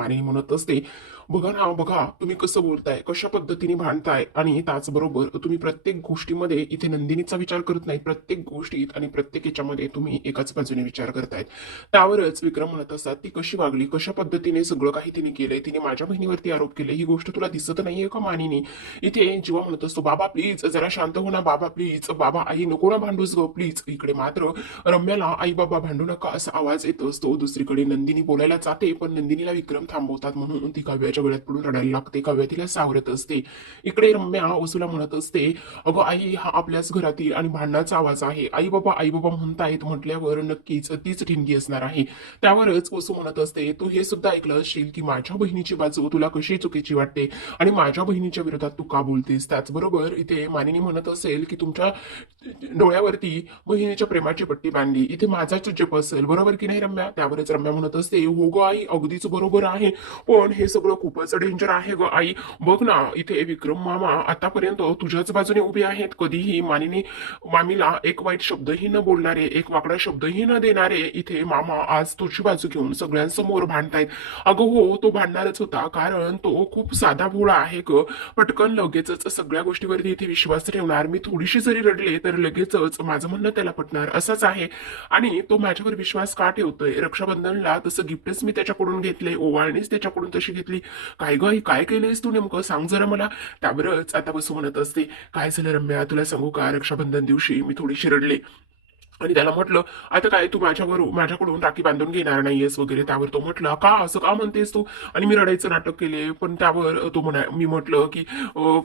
मानिनी म्हणत असते, बघा ना बघा, तुम्ही कसं बोलताय, कशा पद्धतीने भांडताय, आणि त्याचबरोबर तुम्ही प्रत्येक गोष्टीमध्ये इथे नंदिनीचा विचार करत नाही, प्रत्येक गोष्टीत आणि प्रत्येक याच्यामध्ये तुम्ही एकाच बाजूने विचार करतायत. त्यावरच विक्रम म्हणत असतात, ती कशी वागली, कशा पद्धतीने सगळं काही तिने केलंय, तिने माझ्या बहिणीवरती आरोप केले, ही गोष्ट तुला दिसत नाहीये का मानिनी? इथे जीवा म्हणत असतो, बाबा प्लीज जरा शांत हो ना, बाबा प्लीज, बाबा आई नको ना भांडूस ग प्लीज. इकडे मात्र रम्याला आई बाबा भांडू नका असा आवाज येत असतो. दुसरीकडे नंदिनी बोलायला जाते, पण नंदिनीला विक्रम थांबवतात, म्हणून ती काव्याच्या गळ्यात पडून रडायला लागते. काव्या तिला सावरत असते. इकडे रम्या वसूला म्हणत असते, अगं आई, हा आपल्याच घरातील आणि भांडणाचा आवाज आहे, आई बाबा म्हणतायत म्हटल्यावर नक्कीच तीच ठिणगी असणार आहे. त्यावरच वसू म्हणत असते, तू हे सुद्धा ऐकलं असशील की माझ्या बहिणीची बाजू तुला कशी चुकीची वाटते आणि माझ्या बहिणीच्या विरोधात तू का बोलतेस. त्याचबरोबर इथे मानिनी म्हणत असेल की तुमच्या डोळ्यावरती बहिणीच्या प्रेमाची पट्टी बांधली, इथे माझाच जप असेल, बरोबर की नाही रम्या? त्यावरच रम्या म्हणत असते, हो ग आई, अगदीच बरोबर आहे, पण हे सगळं खूपच डेंजर आहे ग आई. बघ ना, इथे विक्रम मामा आतापर्यंत तुझ्याच बाजूने उभे आहेत, कधीही मानिनी मामीला एक वाईट शब्दही न बोलणारे, एक वाकडा शब्दही न देणारे इथे मामा आज तुझी बाजू घेऊन सगळ्यांसमोर भांडतायत. अगं हो, तो भांडणारच होता, कारण तो खूप साधा भोळा आहे ग, पटकन लगेचच सगळ्या गोष्टीवरती इथे विश्वास ठेवणार, मी थोडीशी जरी रडले तर लगेचच माझं म्हणणं त्याला पटणार, असंच आहे. आणि तो माझ्यावर विश्वास का ठेवतोय? रक्षाबंधनला तसं गिफ्टच मी त्याच्याकडून घेतले, ओवाळणीच त्याच्याकडून तशी घेतली. काय ग, काय केलंयस तू नेमकं, सांग जरा मला. त्यावरच आता बसू म्हणत असते, काय झालं रम्या, तुला सांगू का, रक्षाबंधन दिवशी मी थोडीशी रडले आणि त्याला म्हटलं, आता काय तू माझ्याकडून राखी बांधून घेणार नाहीयेस वगैरे. त्यावर तो म्हटला, का असं का म्हणतेस तू? आणि मी रडायचं नाटक केले. पण त्यावर मी म्हटलं की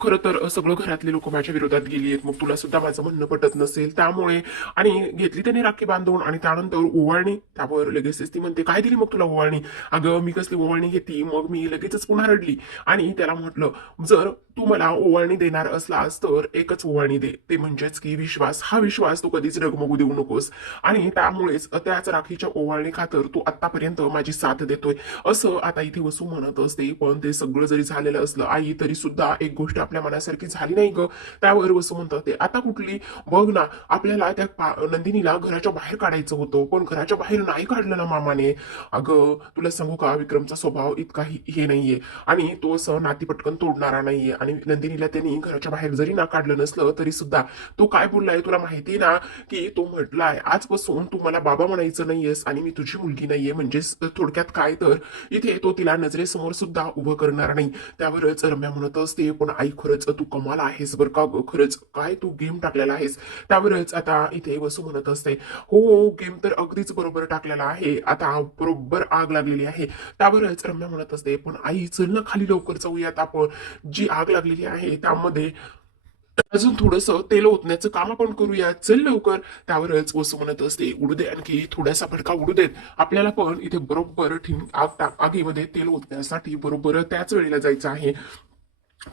खरं तर सगळं घरातले लोक माझ्या विरोधात गेली आहेत, मग तुला सुद्धा माझं म्हणणं पटत नसेल त्यामुळे. आणि घेतली त्याने राखी बांधून आणि त्यानंतर ओवाळणी. त्यावर लगेच ती म्हणते, काय दिली मग तुला ओवाळणी? अगं मी कसली ओवाळणी घेतली, मग मी लगेचच पुन्हा रडली. आणि त्याला म्हटलं, जर तू मला ओवाळणी देणार असलास तर एकच ओवाळणी दे, ते म्हणजेच की विश्वास. हा विश्वास तू कधीच डगमगू देऊ नकोस, आणि त्यामुळेच त्याच राखीच्या ओवाळणी खातर तू आतापर्यंत माझी साथ देतोय, असं आता इथे वसू म्हणत असते. पण ते सगळं जरी झालेलं असलं आई, तरी सुद्धा एक गोष्ट आपल्या मनासारखी झाली नाही ग. त्यावर वसू म्हणत असते, आता कुठली? बघ ना, आपल्याला त्या नंदिनीला घराच्या बाहेर काढायचं होतं, पण घराच्या बाहेर नाही काढलं ना मामाने. अगं तुला सांगू का, विक्रमचा स्वभाव इतका हे नाहीये, आणि तो असं नाती पटकन तोडणारा नाहीये. आणि नंदिनीला त्यांनी घराच्या बाहेर जरी ना काढलं नसलं तरी सुद्धा तो काय बोललाय तुला माहितीये ना, की तो म्हटलाय, आजपासून तू मला बाबा म्हणायचं नाहीयेस आणि मी तुझी मुलगी नाहीये. म्हणजे थोडक्यात काय, तर इथे तो तिला नजरेसमोर सुद्धा उभं करणार नाही. त्यावरच रम्या म्हणत असते, पण आई खरंच तू कमाल आहेस बरं का ग, खरंच काय तू गेम टाकलेला आहेस. त्यावरच आता इथे वसू म्हणत असते, हो गेम तर अगदीच बरोबर टाकलेला आहे, आता बरोबर आग लागलेली आहे. त्यावरच रम्या म्हणत असते, पण आई चल ना खाली लवकर जाऊयात आपण, जी आग लागलेली आहे त्यामध्ये अजून थोडस तेल ओतण्याचं काम आपण करूया, चल लवकर. त्यावरच वसू म्हणत असते, उडू दे, आणखी थोडासा फडका उडू देत, आपल्याला पण इथे बरोबर आगीमध्ये तेल ओतण्यासाठी बरोबर त्याच वेळेला जायचं आहे.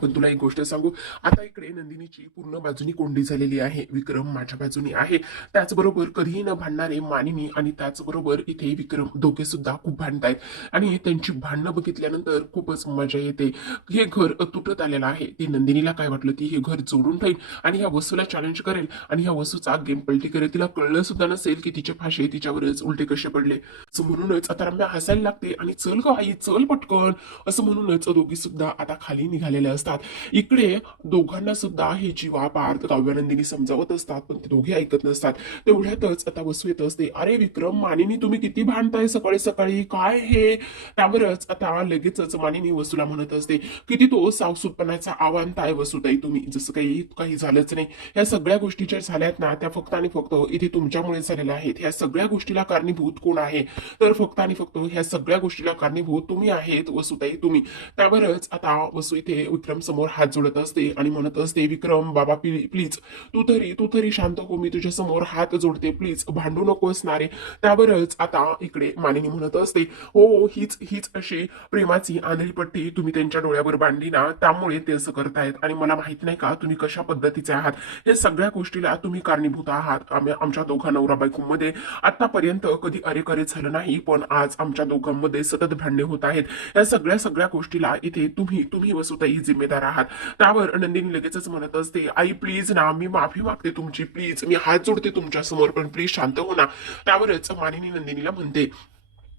पण तुला एक गोष्ट सांगू, आता इकडे नंदिनीची पूर्ण बाजूनी कोंडी झालेली आहे, विक्रम माझ्या बाजूनी आहे. त्याचबरोबर कधीही न भांडणारे मानिनी आणि त्याचबरोबर इथे विक्रम दोघे सुद्धा खूप भांडतायत. आणि त्यांची भांडणं बघितल्यानंतर खूपच मजा येते. हे घर तुटत आलेलं आहे. ती नंदिनीला काय वाटलं, ती हे घर जोडून ठेईल आणि ह्या वसूला चॅलेंज करेल आणि ह्या वसूचा गेम पलटी करेल. तिला कळलं सुद्धा नसेल की तिचे फाशे तिच्यावरच उलटे कसे पडले. असं म्हणूनच आता रम्या हसायला लागते आणि चल ग आई चल पटकन, असं म्हणूनच दोघी सुद्धा आता खाली निघालेल्या असतात. इकडे दोघांना सुद्धा हे जीवा पार्थ काव्यानंदिनी समजावत असतात, पण ते दोघे ऐकत नसतात. तेवढ्यातच आता वसू येत असते, अरे विक्रम मानिनी तुम्ही किती भांडताय सकाळी सकाळी, काय हे? त्यावरच आता लगेचच मानिनी वसूला म्हणत असते, किती तो सावसूतपणाचा आव्हानताय वसूताई तुम्ही, जसं काही काही झालंच नाही. ह्या सगळ्या गोष्टी ज्या झाल्यात ना, त्या फक्त आणि फक्त इथे तुमच्यामुळे झालेल्या आहेत. ह्या सगळ्या गोष्टीला कारणीभूत कोण आहे, तर फक्त आणि फक्त ह्या सगळ्या गोष्टीला कारणीभूत तुम्ही आहेत वसूताई, तुम्ही. त्यावरच आता वसू इथे विक्रम समोर हात जोडत असते आणि म्हणत असते, विक्रम बाबा प्लीज तू तरी शांत हो, मी तुझ्या समोर हात जोडते, प्लीज भांडू नको असणारे. त्यावरच आता इकडे मानिनी म्हणत असते, हो हीच हीच अशी प्रेमाची आंधळी पट्टी तुम्ही त्यांच्या डोळ्यावर बांधली ना, त्यामुळे ते असं करतायत. आणि मला माहित नाही का तुम्ही कशा पद्धतीचे आहात, हे सगळ्या गोष्टीला तुम्ही कारणीभूत आहात. आमच्या दोघा नवरा बायकोमध्ये आतापर्यंत कधी अरेकरे झालं नाही, पण आज आमच्या दोघांमध्ये सतत भांडणे होत आहेत. या सगळ्या गोष्टीला इथे तुम्ही वसुताई जिम्मेदार आहात. त्यावर नंदिनी लगेचच म्हणत असते, आई प्लीज ना, मी माफी मागते तुमची, प्लीज मी हात जोडते तुमच्या समोर, पण प्लीज शांत हो ना. त्यावरच मानिनी नंदिनीला म्हणते,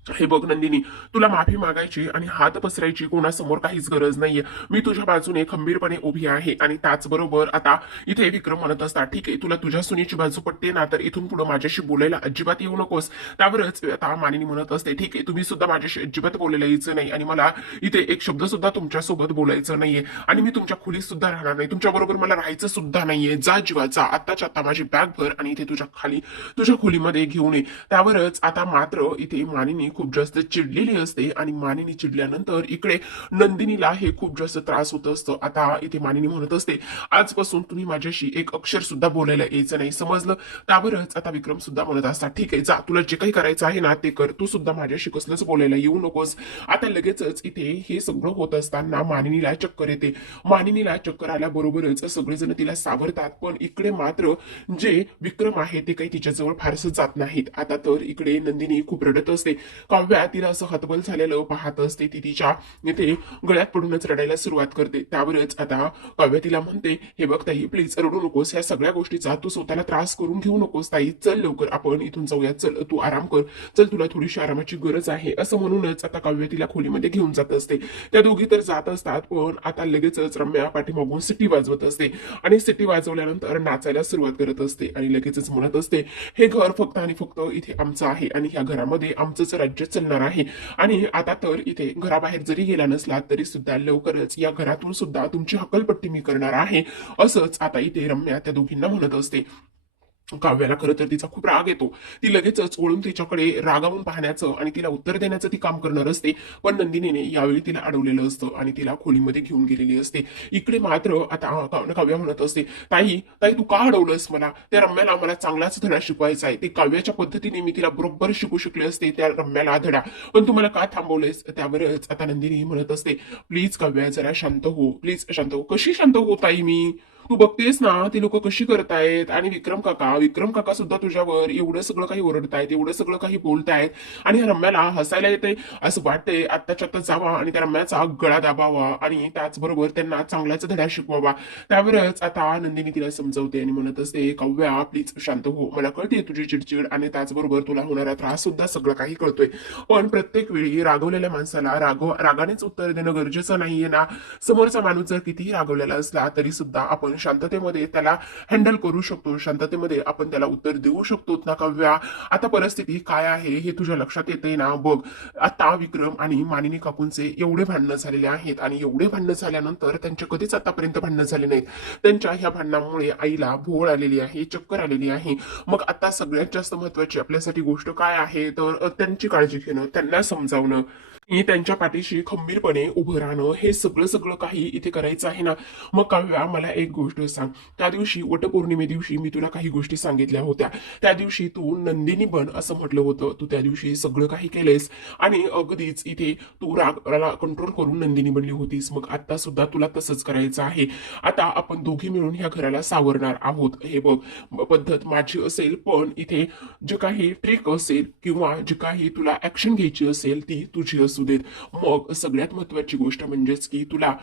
हे बघ नंदिनी, तुला माफी मागायची आणि हात पसरायची कोणासमोर काहीच गरज नाहीये. मी तुझ्या बाजूने खंबीरपणे उभी आहे. आणि त्याचबरोबर आता इथे विक्रम म्हणत असतात, ठीक आहे तुला तुझ्या सुनेची बाजू पटते ना, तर इथून पुढे माझ्याशी बोलायला अजिबात येऊ नकोस. त्यावरच आता मानिनी म्हणत असते, ठीक आहे तुम्ही सुद्धा माझ्याशी अजिबात बोलायला यायचं नाही आणि मला इथे एक शब्द सुद्धा तुमच्यासोबत बोलायचं नाहीये. आणि मी तुमच्या खोलीत सुद्धा राहणार नाही, तुमच्या बरोबर मला राहायचं सुद्धा नाहीये. जा जीवा जा, आत्ताच्या आता माझी बॅग भर आणि इथे तुझ्या खोलीमध्ये घेऊन ये. त्यावरच आता मात्र इथे मानिनी खूप जास्त चिडलेली असते आणि मानिनी चिडल्यानंतर इकडे नंदिनीला हे खूप जास्त त्रास होत असतं. आता इथे मानिनी म्हणत असते, आजपासून तुम्ही माझ्याशी एक अक्षर सुद्धा बोलायला यायचं नाही, समजलं. त्यावरच आता विक्रम सुद्धा म्हणत असतात, ठीक आहे जा, तुला जे काही करायचं आहे ना ते कर, तू सुद्धा माझ्याशी कसलंच बोलायला येऊ नकोस. आता लगेचच इथे हे सगळं होत असताना मानिनीला चक्कर येते. मानिनीला चक्कर आल्याबरोबरच सगळेजण तिला सावरतात, पण इकडे मात्र जे विक्रम आहे ते काही तिच्याजवळ फारसं जात नाहीत. आता तर इकडे नंदिनी खूप रडत असते. काव्या तिला असं हतबल झालेलं पाहत असते. ती तिच्या इथे गळ्यात पडूनच रडायला सुरुवात करते. त्यावरच आता काव्या तिला म्हणते, हे बघ ताई प्लीज रडू नकोस, या सगळ्या गोष्टीचा तू स्वतःला त्रास करून घेऊ नकोस ताई, चल लवकर आपण इथून जाऊया, चल तू आराम कर, चल तुला थोडीशी आरामाची गरज आहे. असं म्हणूनच आता काव्य तिला खोलीमध्ये घेऊन जात असते. त्या दोघी तर जात असतात, पण आता लगेचच रम्या पाठीमागून सिटी वाजवत असते आणि सिटी वाजवल्यानंतर नाचायला सुरुवात करत असते आणि लगेचच म्हणत असते, हे घर फक्त आणि फक्त इथे आमचं आहे आणि ह्या घरामध्ये आमचंच राज्य चालणार आहे. आणि आता तर इथे घराबाहेर जरी गेला नसला तरी सुद्धा लवकरच या घरातून सुद्धा तुमची हकलपट्टी मी करणार आहे. असंच आता इथे रम्या त्या दोघींना म्हणत असते. काव्याला खरं तर तिचा खूप राग येतो. ती लगेचच वळून तिच्याकडे रागावून पाहण्याचं आणि तिला उत्तर देण्याचं ती काम करणार असते, पण नंदिनीने यावेळी तिला अडवलेलं असतं आणि तिला खोलीमध्ये घेऊन गेलेली असते. इकडे मात्र आता काव्या म्हणत असते, ताई ताई तू का अडवलंस मला, त्या रम्याला मला चांगलाच धडा शिकवायचा आहे. ते काव्याच्या पद्धतीने मी तिला बरोबर शिकू शकले असते त्या रम्याला धडा, पण तू मला का थांबवलेस. त्यावरच आता नंदिनी म्हणत असते, प्लीज काव्या जरा शांत हो, प्लीज शांत हो. कशी शांत हो ताई मी, तू बघतेस ना ती लोक कशी करतायत. आणि विक्रम काका सुद्धा तुझ्यावर एवढं सगळं काही ओरडतायत, एवढं सगळं काही बोलतायत आणि ह्या रम्याला हसायला येते. असं वाटतंय आत्ताच्या आत्ता जावा आणि त्या रम्याचा गळा दाबावा आणि त्याचबरोबर त्यांना चांगल्याच धडा शिकवावा. त्यावरच आता नंदिनी तिला समजवते आणि म्हणत असते, काव्या प्लीज शांत हो, मला कळते तुझी चिडचिड आणि त्याचबरोबर तुला होणारा त्रास सुद्धा सगळं काही कळतोय, पण प्रत्येक वेळी रागवलेल्या माणसाला रागानेच उत्तर देणं गरजेचं नाहीये ना. समोरचा माणूस जर कितीही रागवलेला असला तरी सुद्धा आपण शांततेमध्ये त्याला हँडल करू शकतो, शांततेमध्ये आपण त्याला उत्तर देऊ शकतो ना काव्या. आता परिस्थिती काय आहे हे तुझ्या लक्षात येते ना. बघ आता विक्रम आणि मानिनी काकूंचे एवढे भांडणं झालेले आहेत आणि एवढे भांडणं झाल्यानंतर त्यांचे कधीच आतापर्यंत भांडणं झाले नाहीत. त्यांच्या ह्या भांडणामुळे आईला भोळ आलेली आहे, चक्कर आलेली आहे. मग आता सगळ्यात जास्त महत्वाची आपल्यासाठी गोष्ट काय आहे, तर त्यांची काळजी घेणं, त्यांना समजावणं, त्यांच्या पाठीशी खंबीरपणे उभं राहणं, हे सगळं सगळं काही इथे करायचं आहे ना. मग काव्या मला एक गोष्ट सांग, त्या दिवशी वटपौर्णिमे दिवशी मी तुला काही गोष्टी सांगितल्या होत्या, त्या दिवशी तू नंदिनी बन असं म्हटलं होतं, तू त्या दिवशी सगळं काही केलंयस आणि अगदीच इथे तू रागाला कंट्रोल करून नंदिनी बनली होतीस. मग आता सुद्धा तुला तसंच करायचं आहे. आता आपण दोघी मिळून ह्या घराला सावरणार आहोत. हे बघ पद्धत माझी असेल, पण इथे जे काही ट्रिक असेल किंवा जे काही तुला ऍक्शन घ्यायची असेल ती तुझी असू देत. मग सगळ्यात महत्वाची गोष्ट म्हणजेच की तुला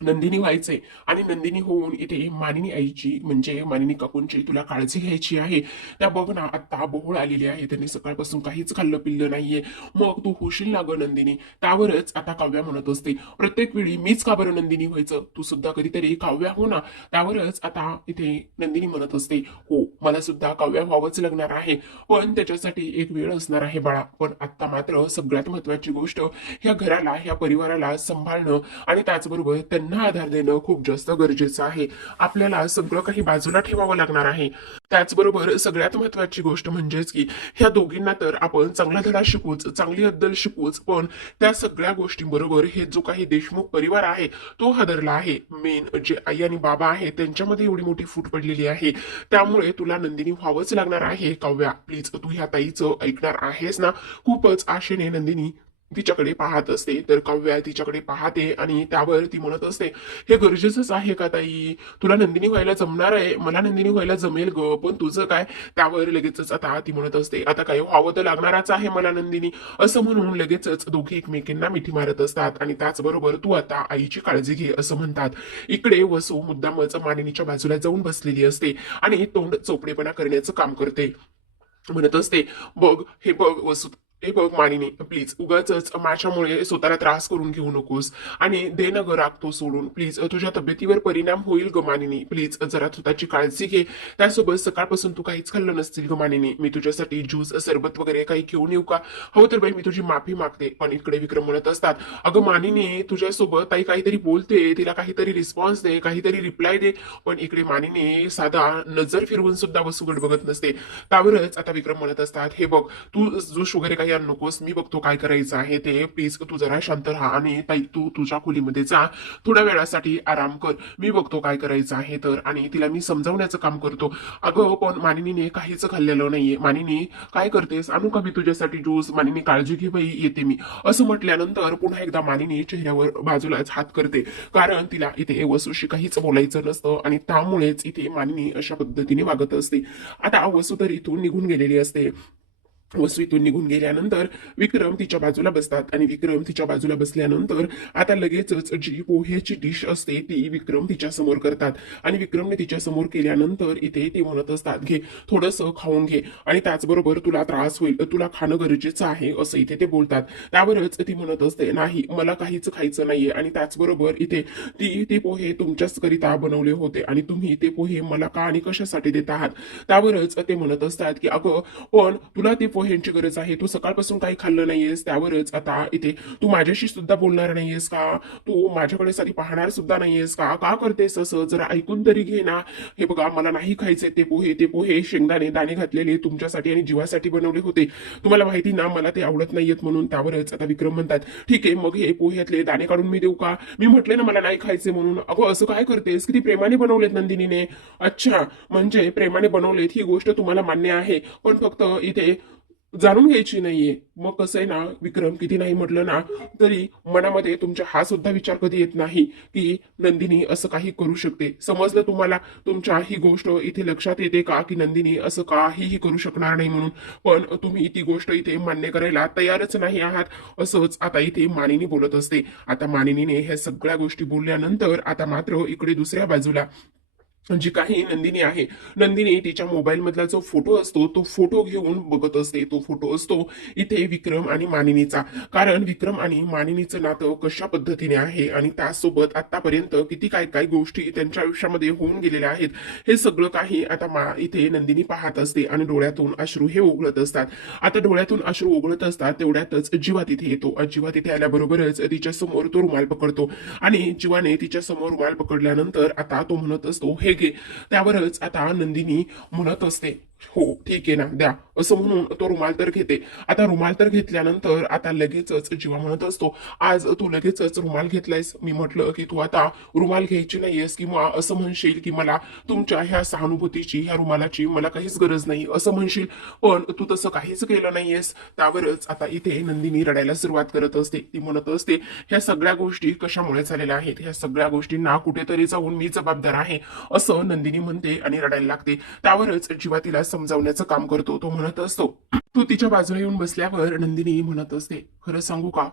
नंदिनी व्हायचंय आणि नंदिनी होऊन इथे मानिनी आईची म्हणजे मानिनी काकूंची तुला काळजी घ्यायची आहे. त्या बघ ना आता बोहळ आलेली आहे, त्यांनी सकाळपासून काहीच खाल्लं पिल्लं नाहीये. मग तू होशील ना ग नंदिनी. त्यावरच आता काव्या म्हणत असते, प्रत्येक वेळी मीच का बरं नंदिनी व्हायचं, तू सुद्धा कधीतरी काव्या हो ना. त्यावरच आता इथे नंदिनी म्हणत असते, हो मला सुद्धा काव्या व्हावंच लागणार आहे, पण त्याच्यासाठी एक वेळ असणार आहे बाळा. पण आता मात्र सगळ्यात महत्वाची गोष्ट ह्या घराला ह्या परिवाराला सांभाळणं आणि त्याचबरोबर त्यांना आधार देणं खूप जास्त गरजेचं आहे. आपल्याला सगळं काही बाजूला ठेवावं लागणार आहे. त्याचबरोबर सगळ्यात महत्वाची गोष्ट म्हणजेच की ह्या दोघींना तर आपण चांगला धडा शिकवूच, चांगली अद्दल शिकवूच, पण त्या सगळ्या गोष्टींबरोबर हे जो काही देशमुख परिवार आहे तो हादरला आहे. मेन जे आई आणि बाबा आहे त्यांच्यामध्ये एवढी मोठी फूट पडलेली आहे. त्यामुळे तुला नंदिनी व्हावंच लागणार आहे. काव्या प्लीज तू ह्या ताईचं ऐकणार आहेस ना. खूपच आशेने नंदिनी तिच्याकडे पाहत असते, तर काव्या तिच्याकडे पाहते आणि त्यावर ती म्हणत असते, हे गरजेचंच आहे का ताई, तुला नंदिनी व्हायला जमणार आहे, मला नंदिनी व्हायला जमेल ग, पण तुझं काय. त्यावर लगेचच आता ती म्हणत असते, आता काय व्हावं तर लागणारच आहे मला नंदिनी. असं म्हणून लगेचच दोघी एकमेकींना मिठी मारत असतात आणि त्याचबरोबर तू आता आईची काळजी घे असं म्हणतात. इकडे वसू मुद्दामच मानिनीच्या बाजूला जाऊन बसलेली असते आणि तोंड चोपडेपणा करण्याचं काम करते. म्हणत असते, बघ हे बघ वसू, हे बघ मानिनी, प्लीज उगाचच माझ्यामुळे स्वतःला त्रास करून घेऊ नकोस आणि दे ना ग राग तो सोडून. प्लीज तुझ्या तब्येतीवर परिणाम होईल ग मानिनी. प्लीज जरा स्वतःची काळजी घे. त्यासोबत सकाळपासून तू काहीच खाल्लं नसतील ग मानिनी. मी तुझ्यासाठी ज्यूस सरबत वगैरे काही घेऊन येऊ का? हो तर बाई मी तुझी माफी मागते. पण इकडे विक्रम म्हणत असतात, अगं मानिनी तुझ्यासोबत ताई काहीतरी बोलते, तिला काहीतरी रिस्पॉन्स दे, काहीतरी रिप्लाय दे. पण इकडे मानिनी साधा नजर फिरवून सुद्धा वसुगट बघत नसते. त्यावरच आता विक्रम म्हणत असतात, हे बघ तू ज्यूस वगैरे काही आणू नकोस, मी बघतो काय करायचं आहे ते. प्लीज तू जरा शांत राहा आणि ताई तू तुझ्या खोलीमध्ये जा, थोड्या वेळासाठी आराम कर, मी बघतो काय करायचं आहे तर. आणि तिला मी समजावण्याचं काम करतो. अगं पण मानिनीने काहीच खाल्लेलं नाहीये. मानिनी काय करतेस, आणू का मी तुझ्यासाठी ज्यूस? मानिनी काळजी घे बाई, येते मी. असं म्हटल्यानंतर पुन्हा एकदा मानिनी चेहऱ्यावर बाजूलाच हात करते, कारण तिला इथे वसूशी काहीच बोलायचं नसतं आणि त्यामुळेच इथे मानिनी अशा पद्धतीने वागत असते. आता वसू तर इथून निघून गेलेली असते. वसू इथून निघून गेल्यानंतर विक्रम तिच्या बाजूला बसतात आणि विक्रम तिच्या बाजूला बसल्यानंतर आता लगेचच जी पोह्याची डिश असते ती विक्रम तिच्या समोर करतात आणि विक्रमने तिच्या समोर केल्यानंतर इथे ते म्हणत असतात, घे थोडंसं खाऊन घे आणि त्याचबरोबर तुला त्रास होईल, तुला खाणं गरजेचं आहे असं इथे ते बोलतात. त्यावरच ती म्हणत असते, नाही मला काहीच खायचं नाहीये आणि त्याचबरोबर इथे ते पोहे तुमच्याच करिता बनवले होते आणि तुम्ही ते पोहे मला का आणि कशासाठी देत आहात? त्यावरच ते म्हणत असतात की अगं पण तुला ते पोह्यांची गरज आहे, तू सकाळपासून काही खाल्लं नाहीयेस. त्यावरच आता इथे तू माझ्याशी सुद्धा बोलणार नाहीयेस का? तू माझ्याकडे साधी पाहणार सुद्धा नाहीयेस का? का करतेस असं? जरा ऐकून तरी घे ना. हे बघा मला नाही खायचे ते पोहे शेंगदाणे दाणे घातलेले तुमच्यासाठी आणि जीवासाठी बनवले होते. तुम्हाला माहिती ना मला ते आवडत नाहीयेत म्हणून. त्यावरच आता विक्रम म्हणतात, ठीक आहे मग हे पोह्यातले दाणे काढून मी देऊ का? मी म्हटले ना मला नाही खायचे म्हणून. अगं असं काय करतेस? किती प्रेमाने बनवलेत नंदिनीने. अच्छा म्हणजे प्रेमाने बनवलेत ही गोष्ट तुम्हाला मान्य आहे, पण फक्त इथे जाणून घ्यायची नाहीये. मग कसं आहे ना विक्रम, किती नाही म्हटलं ना तरी मनामध्ये तुमच्या हा सुद्धा विचार कधी येत नाही की नंदिनी असं काही करू शकते. समजलं तुम्हाला? तुमच्या ही गोष्ट इथे लक्षात येते का की नंदिनी असं काहीही करू शकणार नाही म्हणून? पण तुम्ही ती गोष्ट इथे मान्य करायला तयारच नाही आहात. असंच आता इथे मानिनी बोलत असते. आता मानिनीने ह्या सगळ्या गोष्टी बोलल्यानंतर आता मात्र इकडे दुसऱ्या बाजूला जी काही नंदिनी आहे, नंदिनी तिच्या मोबाईल मधला जो फोटो असतो तो फोटो घेऊन बघत असते. तो फोटो असतो इथे विक्रम आणि मानिनीचा. कारण विक्रम आणि मानिनीचं नातं कशा पद्धतीने आहे आणि त्यासोबत आतापर्यंत किती काय काय गोष्टी त्यांच्या आयुष्यामध्ये होऊन गेलेल्या आहेत हे सगळं काही आता इथे नंदिनी पाहत असते आणि डोळ्यातून अश्रू हे उघळत असतात. आता डोळ्यातून अश्रू उघळत असतात तेवढ्यातच जीवा तिथे येतो. जीवा तिथे आल्याबरोबरच तिच्या समोर तो रुमाल पकडतो आणि जीवाने तिच्या समोर रुमाल पकडल्यानंतर आता तो म्हणत असतो, हे घे. त्यावरच आता नंदिनी म्हणत असते, हो ठीक आहे ना द्या, असं म्हणून तो रुमाल तर घेते. आता रुमाल तर घेतल्यानंतर आता लगेचच जीवा म्हणत असतो, आज तू लगेचच रुमाल घेतलायस. मी म्हटलं की तू आता रुमाल घ्यायची नाहीयेस किंवा असं म्हणशील की मला तुमच्या ह्या सहानुभूतीची ह्या रुमालाची मला काहीच गरज नाही असं म्हणशील, पण तू तसं काहीच केलं नाहीयेस. त्यावरच आता इथे नंदिनी रडायला सुरुवात करत असते. ती म्हणत असते, ह्या सगळ्या गोष्टी कशामुळे झालेल्या आहेत, ह्या सगळ्या गोष्टींना कुठेतरी जाऊन मी जबाबदार आहे असं नंदिनी म्हणते आणि रडायला लागते. त्यावरच जीवा तिला समजावण्याचं काम करतो. तो म्हणत असतो, तू तिच्या बाजूला येऊन बसल्यावर नंदिनी म्हणत असते, खरं सांगू का,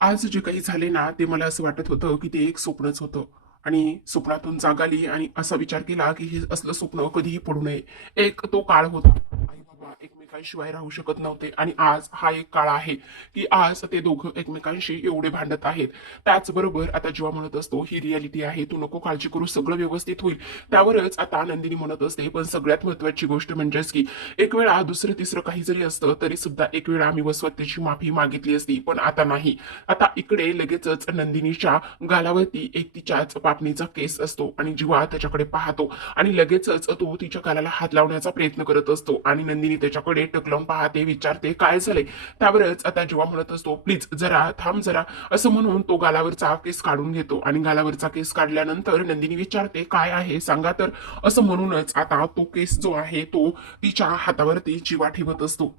आज जे काही झाले ना ते मला असं वाटत होतं की ते एक स्वप्नच होतं आणि स्वप्नातून जाग आली आणि असा विचार केला की हे असलं स्वप्न कधीही पडू नये. एक तो काळ होता, आई बाबा एकमेकांशिवाय राहू शकत नव्हते आणि आज हा एक काळ आहे की आज ते दोघं एकमेकांशी एवढे भांडत आहेत. त्याचबरोबर आता जेव्हा म्हणत असतो ही रियालिटी आहे, तू नको काळजी करू, सगळं व्यवस्थित होईल. त्यावरच आता नंदिनी म्हणत असते, पण सगळ्यात महत्वाची गोष्ट म्हणजेच की एक वेळा दुसरं तिसरं काही जरी असतं तरी सुद्धा एक वेळा आम्ही वसवत्तेची माफी मागितली असती, पण आता नाही. आता इकडे लगेचच नंदिनीच्या गालावरती एक तिच्याच पापणीचा केस असतो आणि जीवा त्याच्याकडे पाहतो आणि लगेचच तो तिच्या गालाला हात लावण्याचा प्रयत्न करत असतो आणि नंदिनी त्याच्याकडे टकलावून पाहते, विचारते काय झाले. त्यावरच आता जीवा म्हणत असतो, प्लीज जरा थांब जरा, असं म्हणून तो गालावरचा केस काढून घेतो आणि गालावरचा केस काढल्यानंतर नंदिनी विचारते काय आहे सांगा तर. असं म्हणूनच आता तो केस जो आहे तो तिच्या हातावरती जीवा ठेवत असतो.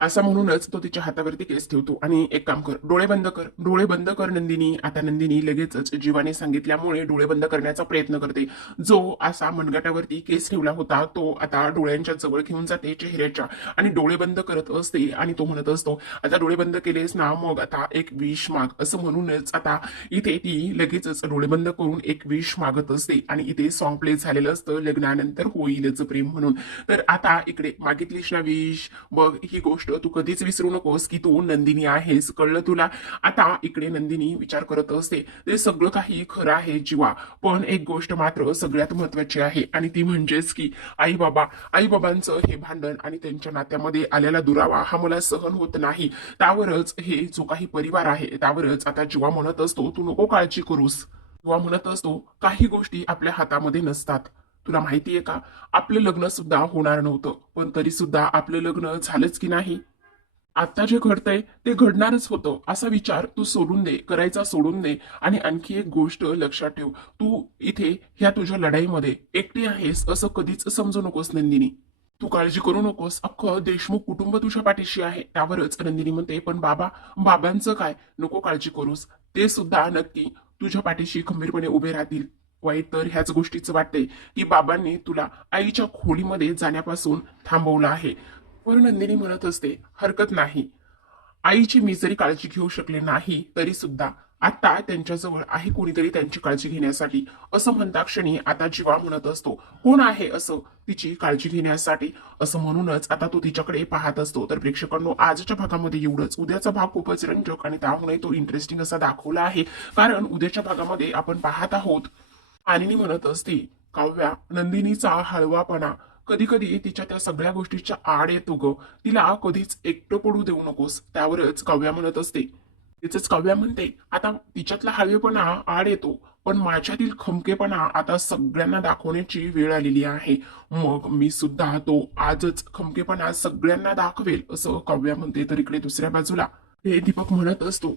असं म्हणूनच तो तिच्या हातावरती केस ठेवतो आणि एक काम कर, डोळे बंद कर, डोळे बंद कर नंदिनी. आता नंदिनी लगेचच जीवाने सांगितल्यामुळे डोळे बंद करण्याचा प्रयत्न करते. जो असा मनगटावरती केस ठेवला होता तो आता डोळ्यांच्या जवळ घेऊन जाते चेहऱ्याच्या आणि डोळे बंद करत असते आणि तो म्हणत असतो, आता डोळे बंद केलेस ना, मग आता एक विश माग. असं म्हणूनच आता इथे ती लगेचच डोळे बंद करून एक विश मागत असते आणि इथे सॉन्ग प्ले झालेलं असतं, लग्नानंतर होईलच प्रेम म्हणून. तर आता इकडे मागितलीस ना विश, बघ ही गोष्ट तू कधीच विसरू नकोस की तू नंदिनी आहेस, कळलं तुला? आता इकडे नंदिनी विचार करत असते, ते सगळं काही खरं आहे जीवा, पण एक गोष्ट मात्र सगळ्यात महत्वाची आहे आणि ती म्हणजेच की आई बाबांचं हे भांडण आणि त्यांच्या नात्यामध्ये आलेला दुरावा हा मला सहन होत नाही. त्यावरच हे जो काही परिवार आहे त्यावरच आता जीवा म्हणत असतो, तू नको काळजी करूस. जीवा म्हणत असतो, काही गोष्टी आपल्या हातामध्ये नसतात. तुला माहितीये का, आपलं लग्न सुद्धा होणार नव्हतं, पण तरी सुद्धा आपलं लग्न झालंच की नाही. आता जे घडतंय ते घडणारच होतं असा विचार तू सोडून दे, करायचा सोडून दे. आणि आणखी एक गोष्ट लक्षात ठेव, तू इथे ह्या तुझ्या लढाईमध्ये एकटी आहेस असं कधीच समजू नकोस नंदिनी. तू काळजी करू नकोस, अख्खं देशमुख कुटुंब तुझ्या पाठीशी आहे. त्यावरच नंदिनी म्हणते, पण बाबांचं काय? नको काळजी करूस, ते सुद्धा नक्की तुझ्या पाठीशी खंबीरपणे उभे राहतील. वाईट तर ह्याच गोष्टीचं वाटतंय की बाबांनी तुला आईच्या खोलीमध्ये जाण्यापासून थांबवलं आहे. पण नंदिनी म्हणत असते, हरकत नाही, आईची मी जरी काळजी घेऊ शकले नाही तरी सुद्धा आता त्यांच्याजवळ आहे कोणीतरी त्यांची काळजी घेण्यासाठी. असं म्हणता क्षणी आता जीवा म्हणत असतो, कोण आहे असं तिची काळजी घेण्यासाठी? असं म्हणूनच आता तो तिच्याकडे पाहत असतो. तर प्रेक्षकांनो, आजच्या भागामध्ये एवढंच. उद्याचा भाग खूपच रंजक आणि त्यामुळे तो इंटरेस्टिंग असा दाखवला आहे, कारण उद्याच्या भागामध्ये आपण पाहत आहोत आणि म्हणत असते, काव्या नंदिनीचा हळवापणा कधी कधी तिच्या त्या सगळ्या गोष्टीच्या आड येतो ग, तिला कधीच एकटं पडू देऊ नकोस. त्यावरच काव्या म्हणत असते, तिचंच काव्या म्हणते, आता तिच्यातला हळवेपणा आड येतो, पण माझ्यातील खमकेपणा आता सगळ्यांना दाखवण्याची वेळ आलेली आहे. मग मी सुद्धा तो आजच खमकेपणा सगळ्यांना दाखवेल असं काव्या म्हणते. तर इकडे दुसऱ्या बाजूला हे दीपक म्हणत असतो,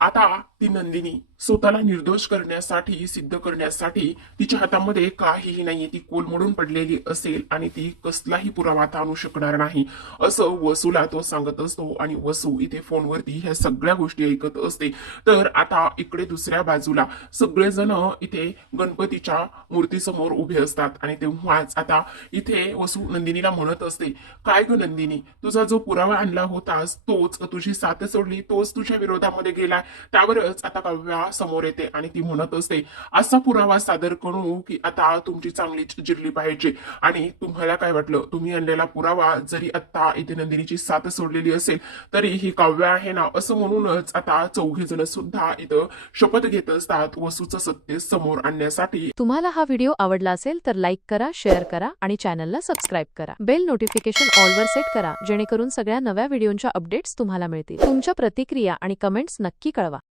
आता ती नंदिनी स्वतःला निर्दोष करण्यासाठी, सिद्ध करण्यासाठी तिच्या हातामध्ये काहीही नाहीये. ती कोलमडून पडलेली असेल आणि ती कसलाही पुरावा आता आणू शकणार नाही असं वसूला तो सांगत असतो. आणि वसू इथे फोनवरती ह्या सगळ्या गोष्टी ऐकत असते. तर आता इकडे दुसऱ्या बाजूला सगळेजण इथे गणपतीच्या मूर्तीसमोर उभे असतात आणि तेव्हाच आता इथे वसू नंदिनीला म्हणत असते, काय ग नंदिनी, तुझा जो पुरावा आणला होतास तोच, तुझी साथ सोडली तोच तुझ्या विरोधामध्ये गेला. त्यावरच आता काव्या समोर येते आणि ती म्हणत असते, असा पुरावा सादर करू की आता तुमची चांगलीच जिरली पाहिजे. आणि तुम्हाला काय वाटलं, तुम्ही आणलेला पुरावा जरी आता इथे नंदिनीची साथ सोडलेली असेल तरी ही काव्या आहे ना, असं म्हणूनच आता चौघे जण सुद्धा इथं शपथ घेत असतात वसूचं सत्य समोर आणण्यासाठी. तुम्हाला हा व्हिडिओ आवडला असेल तर लाईक करा, शेअर करा आणि चॅनलला सबस्क्राईब करा. बेल नोटिफिकेशन ऑल वर सेट करा, जेणेकरून सगळ्या नव्या व्हिडिओंच्या अपडेट्स तुम्हाला मिळतील. तुमच्या प्रतिक्रिया आणि कमेंट्स नक्की कळवा.